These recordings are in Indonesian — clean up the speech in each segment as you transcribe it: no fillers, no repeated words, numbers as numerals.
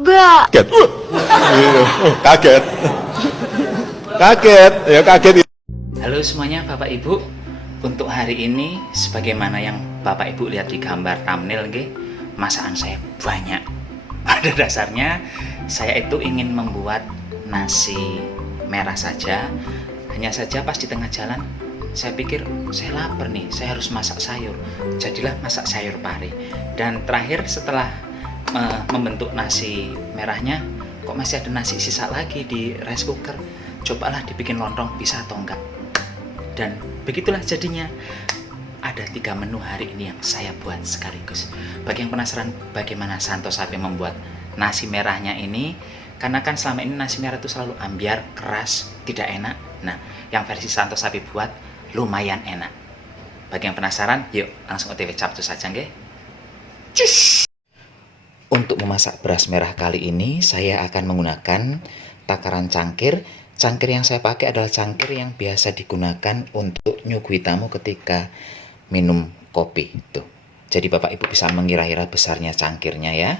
Kaget. Kaget. Kaget. Ya kaget. Halo semuanya Bapak Ibu. Untuk hari ini sebagaimana yang Bapak Ibu lihat di gambar thumbnail nggih, masakan saya banyak. Pada dasarnya saya itu ingin membuat nasi merah saja. Hanya saja pas di tengah jalan saya pikir saya lapar nih, saya harus masak sayur. Jadilah masak sayur pare. Dan terakhir setelah membentuk nasi merahnya, kok masih ada nasi sisa lagi di rice cooker. Cobalah dibikin lontong, bisa atau enggak. Dan begitulah jadinya. Ada 3 menu hari ini yang saya buat sekaligus. Bagi yang penasaran bagaimana Santo Sapi membuat nasi merahnya ini, karena kan selama ini nasi merah itu selalu ambiar, keras, tidak enak. Nah, yang versi Santo Sapi buat lumayan enak. Bagi yang penasaran, yuk langsung OTW capcus saja nggih. Cus! Untuk memasak beras merah kali ini saya akan menggunakan takaran cangkir. Cangkir yang saya pakai adalah cangkir yang biasa digunakan untuk nyuguhi tamu ketika minum kopi. Tuh. Jadi Bapak Ibu bisa mengira-ira besarnya cangkirnya ya.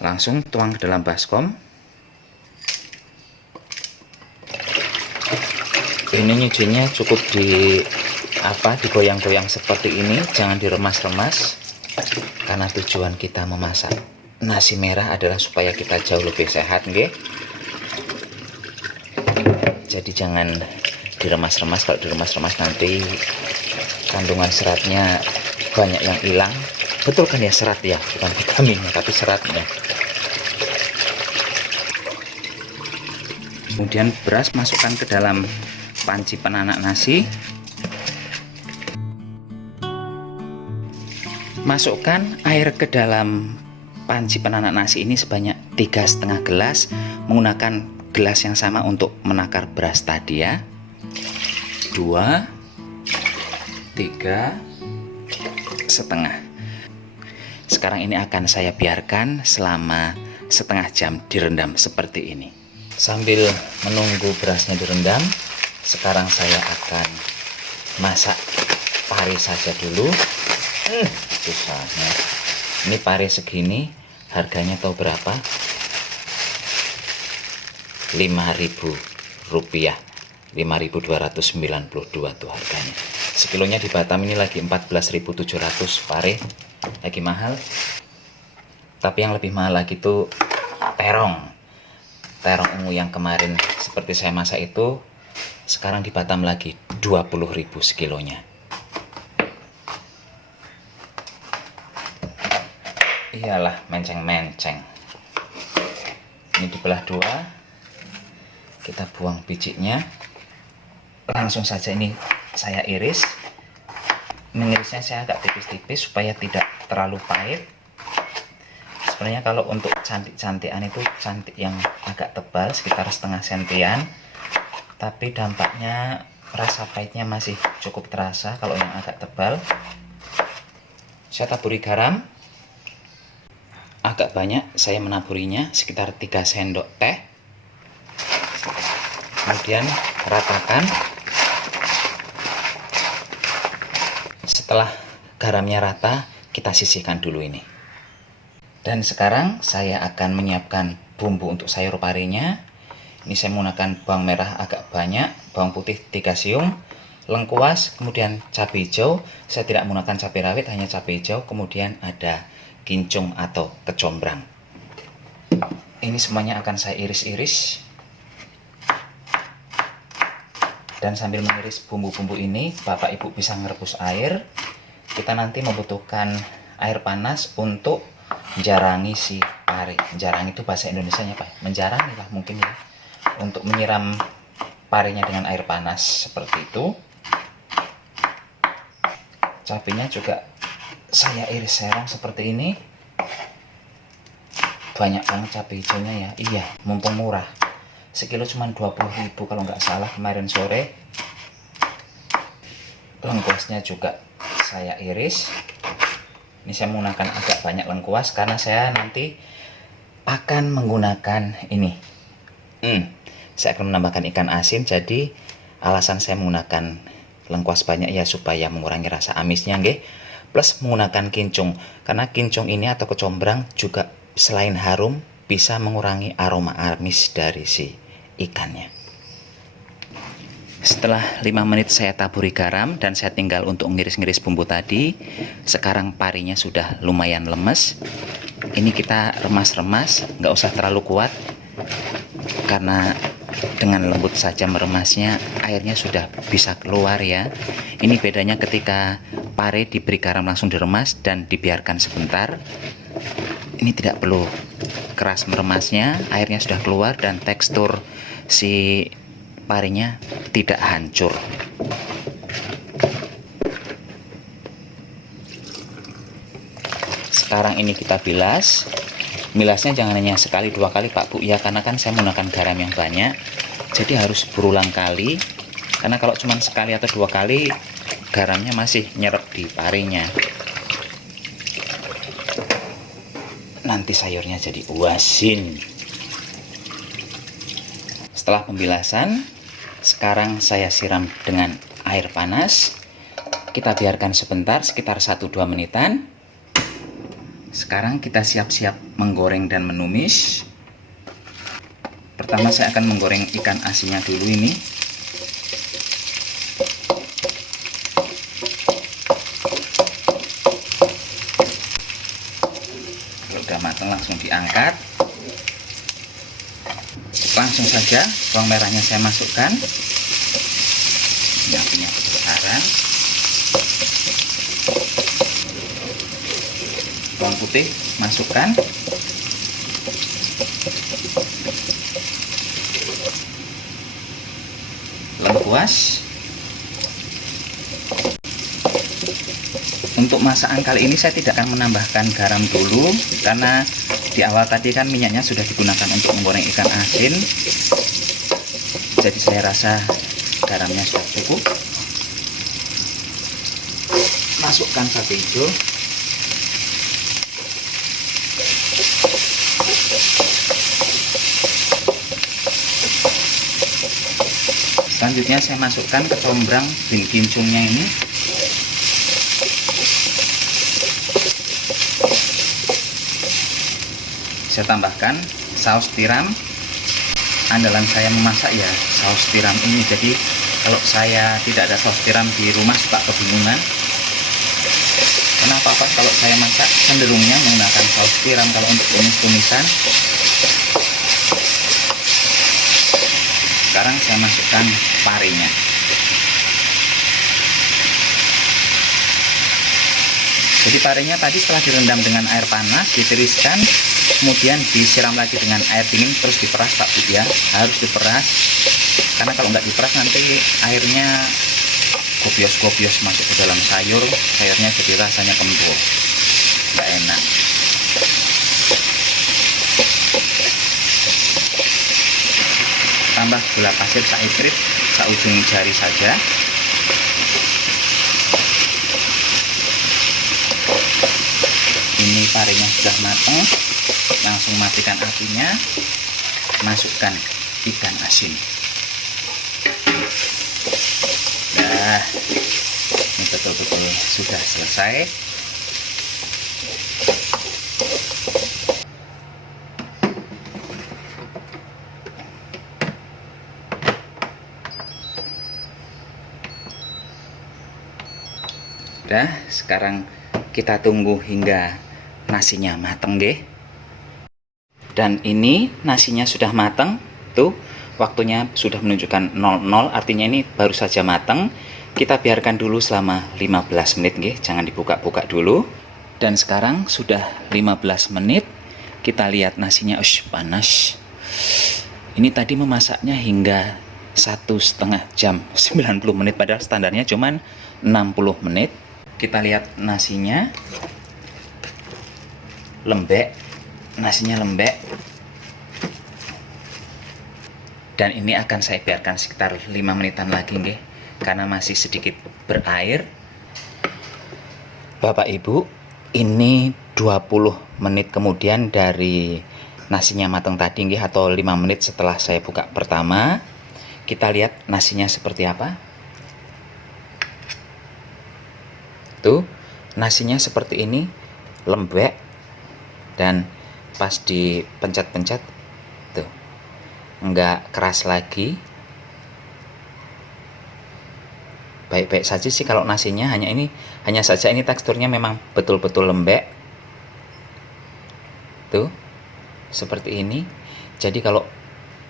Langsung tuang ke dalam baskom. Ini nyucinya cukup digoyang-goyang seperti ini, jangan diremas-remas. Karena tujuan kita memasak nasi merah adalah supaya kita jauh lebih sehat, nggih. Jadi jangan diremas-remas. Kalau diremas-remas nanti kandungan seratnya banyak yang hilang. Betul kan ya, serat ya, bukan vitaminnya tapi seratnya. Kemudian beras masukkan ke dalam panci penanak nasi. Masukkan air ke dalam panci penanak nasi ini sebanyak 3,5 gelas, menggunakan gelas yang sama untuk menakar beras tadi ya. 2, 3,5. Sekarang ini akan saya biarkan selama setengah jam direndam seperti ini. Sambil menunggu berasnya direndam, sekarang saya akan masak pare saja dulu. Susahnya. Ini pare segini harganya tahu berapa? Rp5.000, 5.292 tuh harganya. Sekilonya di Batam ini lagi 14.700 pare, lagi mahal. Tapi yang lebih mahal lagi tuh terong ungu yang kemarin seperti saya masak itu, sekarang di Batam lagi 20.000 sekilonya. Iyalah, menceng-menceng. Ini dibelah 2. Kita buang bijinya. Langsung saja ini saya iris. Mengirisnya saya agak tipis-tipis supaya tidak terlalu pahit. Sebenarnya kalau untuk cantik-cantikan itu cantik yang agak tebal, sekitar setengah sentian. Tapi dampaknya rasa pahitnya masih cukup terasa kalau yang agak tebal. Saya taburi garam. Agak banyak saya menaburinya, sekitar 3 sendok teh. Kemudian ratakan. Setelah garamnya rata, kita sisihkan dulu ini. Dan sekarang saya akan menyiapkan bumbu untuk sayur parenya. Ini saya menggunakan bawang merah agak banyak, bawang putih 3 siung, lengkuas, kemudian cabai hijau. Saya tidak menggunakan cabai rawit, hanya cabai hijau. Kemudian ada kincung atau kecombrang. Ini semuanya akan saya iris-iris. Dan sambil mengiris bumbu-bumbu ini, Bapak Ibu bisa merebus air. Kita nanti membutuhkan air panas untuk menjarangi si pare. Menjarangi itu bahasa Indonesianya apa? Menjarangi lah mungkin ya. Untuk menyiram parenya dengan air panas seperti itu. Cabenya juga saya iris serong seperti ini. Banyak banget cabai hijaunya ya. Iya, mumpung murah. Sekilo cuma 20.000 kalau nggak salah kemarin sore. Lengkuasnya juga saya iris. Ini saya menggunakan agak banyak lengkuas karena saya nanti akan menggunakan ini. Saya akan menambahkan ikan asin, jadi alasan saya menggunakan lengkuas banyak ya supaya mengurangi rasa amisnya nggih. Plus menggunakan kincung, karena kincung ini atau kecombrang juga selain harum bisa mengurangi aroma amis dari si ikannya. Setelah 5 menit saya taburi garam dan saya tinggal untuk ngiris-ngiris bumbu tadi. Sekarang parinya sudah lumayan lemes. Ini kita remas-remas, nggak usah terlalu kuat, karena dengan lembut saja meremasnya, airnya sudah bisa keluar ya. Ini bedanya ketika pare diberi garam langsung diremas dan dibiarkan sebentar. Ini tidak perlu keras meremasnya, airnya sudah keluar dan tekstur si parinya tidak hancur. Sekarang ini kita bilas. Milasnya jangan hanya sekali 2 kali Pak Bu ya, karena kan saya menggunakan garam yang banyak, jadi harus berulang kali. Karena kalau cuma sekali atau 2 kali, garamnya masih nyerap di parinya, nanti sayurnya jadi uasin. Setelah pembilasan, sekarang saya siram dengan air panas. Kita biarkan sebentar, sekitar 1-2 menitan. Sekarang kita siap-siap menggoreng dan menumis. Pertama saya akan menggoreng ikan asinnya dulu ini. Kalau udah matang langsung diangkat. Langsung saja bawang merahnya saya masukkan. Ini apinya besaran. Bawang putih masukkan. Lengkuas. Untuk masakan kali ini saya tidak akan menambahkan garam dulu, karena di awal tadi kan minyaknya sudah digunakan untuk menggoreng ikan asin. Jadi saya rasa garamnya sudah cukup. Masukkan cabai hijau. Selanjutnya saya masukkan kecombrang bin kincungnya ini. Saya tambahkan saus tiram. Andalan saya memasak ya saus tiram ini. Jadi kalau saya tidak ada saus tiram di rumah suka kebingungan. Kenapa Pak? Kalau saya masak cenderungnya menggunakan saus tiram kalau untuk tumis-tumisan. Sekarang saya masukkan parinya. Jadi parinya tadi setelah direndam dengan air panas, ditiriskan, kemudian disiram lagi dengan air dingin, terus diperas Pak Bu ya. Harus diperas, karena kalau nggak diperas nanti airnya gobios-gobios masuk ke dalam sayur, sayurnya jadi rasanya kembung, nggak enak. Tambah gula pasir saikrit seujung jari saja. Ini parinya sudah matang, langsung matikan apinya, masukkan ikan asin. Nah, ini betul-betul sudah selesai. Udah, sekarang kita tunggu hingga nasinya mateng deh. Dan ini nasinya sudah mateng. Tuh, waktunya sudah menunjukkan 00, artinya ini baru saja mateng. Kita biarkan dulu selama 15 menit nggih, jangan dibuka-buka dulu. Dan sekarang sudah 15 menit. Kita lihat nasinya, panas. Ini tadi memasaknya hingga 1,5 jam, 90 menit, padahal standarnya cuman 60 menit. Kita lihat nasinya lembek, nasinya lembek. Dan ini akan saya biarkan sekitar 5 menitan lagi nggih, karena masih sedikit berair. Bapak Ibu, ini 20 menit kemudian dari nasinya matang tadi nggih, atau 5 menit setelah saya buka pertama. Kita lihat nasinya seperti apa. Tuh, nasinya seperti ini, lembek dan pas dipencet-pencet tuh nggak keras lagi. Baik-baik saja sih kalau nasinya, hanya saja ini teksturnya memang betul-betul lembek tuh seperti ini. Jadi kalau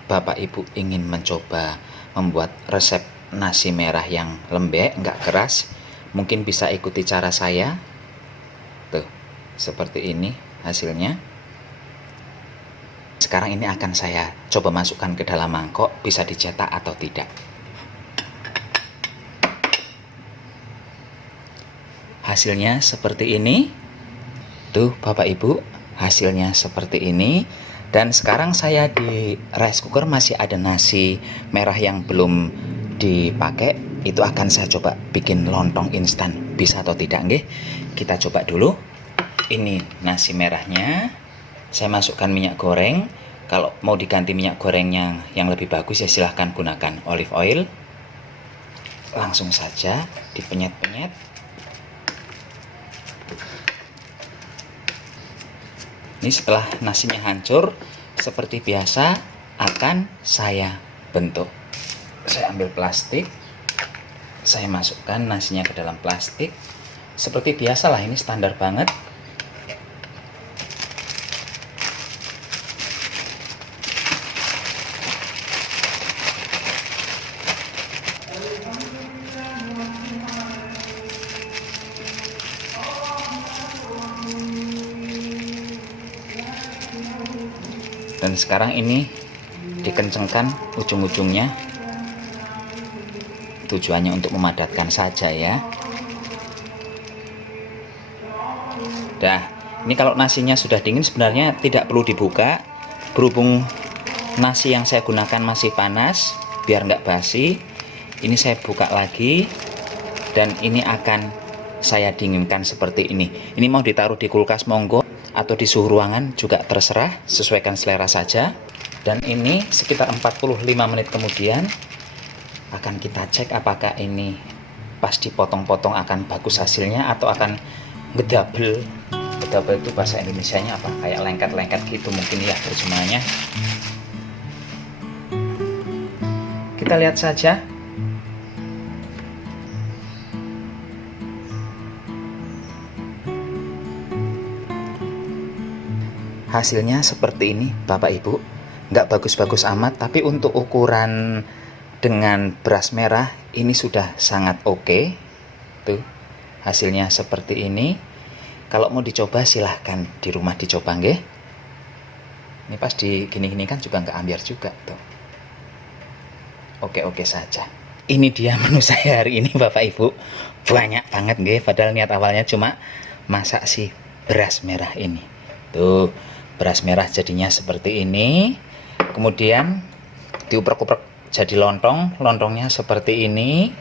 Bapak Ibu ingin mencoba membuat resep nasi merah yang lembek nggak keras, mungkin bisa ikuti cara saya tuh seperti ini hasilnya. Sekarang ini akan saya coba masukkan ke dalam mangkok, bisa dicetak atau tidak. Hasilnya seperti ini tuh Bapak Ibu, hasilnya seperti ini. Dan sekarang saya di rice cooker masih ada nasi merah yang belum dipakai, itu akan saya coba bikin lontong instan, bisa atau tidak nggih. Kita coba dulu. Ini nasi merahnya, saya masukkan minyak goreng. Kalau mau diganti minyak gorengnya yang lebih bagus ya silahkan gunakan olive oil. Langsung saja dipenyet-penyet. Ini setelah nasinya hancur, seperti biasa akan saya bentuk. Saya ambil plastik, saya masukkan nasinya ke dalam plastik. Seperti biasa lah, ini standar banget. Dan sekarang ini dikencengkan ujung-ujungnya, tujuannya untuk memadatkan saja ya. Dah, ini kalau nasinya sudah dingin sebenarnya tidak perlu dibuka. Berhubung nasi yang saya gunakan masih panas, biar nggak basi, ini saya buka lagi dan ini akan saya dinginkan seperti ini. Ini mau ditaruh di kulkas monggo, atau di suhu ruangan juga terserah, sesuaikan selera saja. Dan ini sekitar 45 menit kemudian akan kita cek apakah ini pas dipotong-potong akan bagus hasilnya atau akan ngedabel. Ngedabel itu bahasa Indonesianya apa? Kayak lengket-lengket gitu mungkin ya terjemahannya. Kita lihat saja. Hasilnya seperti ini Bapak Ibu, nggak bagus-bagus amat, tapi untuk ukuran dengan beras merah ini sudah sangat oke. Tuh hasilnya seperti ini. Kalau mau dicoba silahkan di rumah dicoba nggih. Ini pas di gini-gini kan juga nggak ambiar juga tuh. Oke saja. Ini dia menu saya hari ini Bapak Ibu, banyak banget nggih, padahal niat awalnya cuma masak si beras merah ini. Tuh beras merah jadinya seperti ini, kemudian diuprek-uprek jadi lontong, lontongnya seperti ini,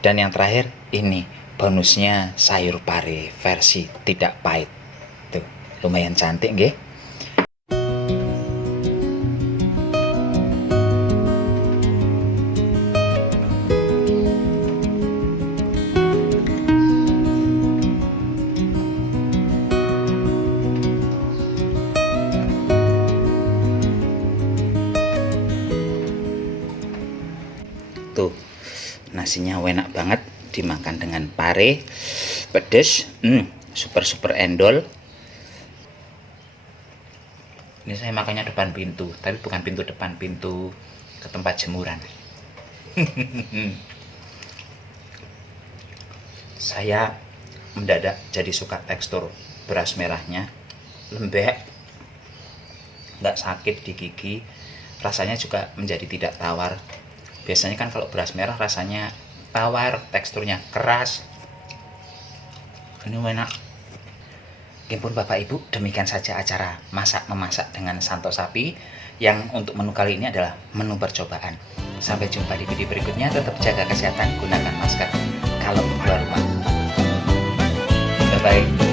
dan yang terakhir ini bonusnya sayur pare versi tidak pahit. Tuh lumayan cantik nggih. Tuh nasinya enak banget dimakan dengan pare, pedes, super endol. Ini saya makannya depan pintu, tapi bukan pintu depan, pintu ke tempat jemuran. Saya mendadak jadi suka tekstur beras merahnya, lembek, nggak sakit di gigi, rasanya juga menjadi tidak tawar. Biasanya kan kalau beras merah rasanya tawar, teksturnya keras. Ini enak. Meskipun Bapak Ibu, demikian saja acara masak-memasak dengan Santo Sapi, yang untuk menu kali ini adalah menu percobaan. Sampai jumpa di video berikutnya, tetap jaga kesehatan, gunakan masker kalau keluar rumah. Bye-bye.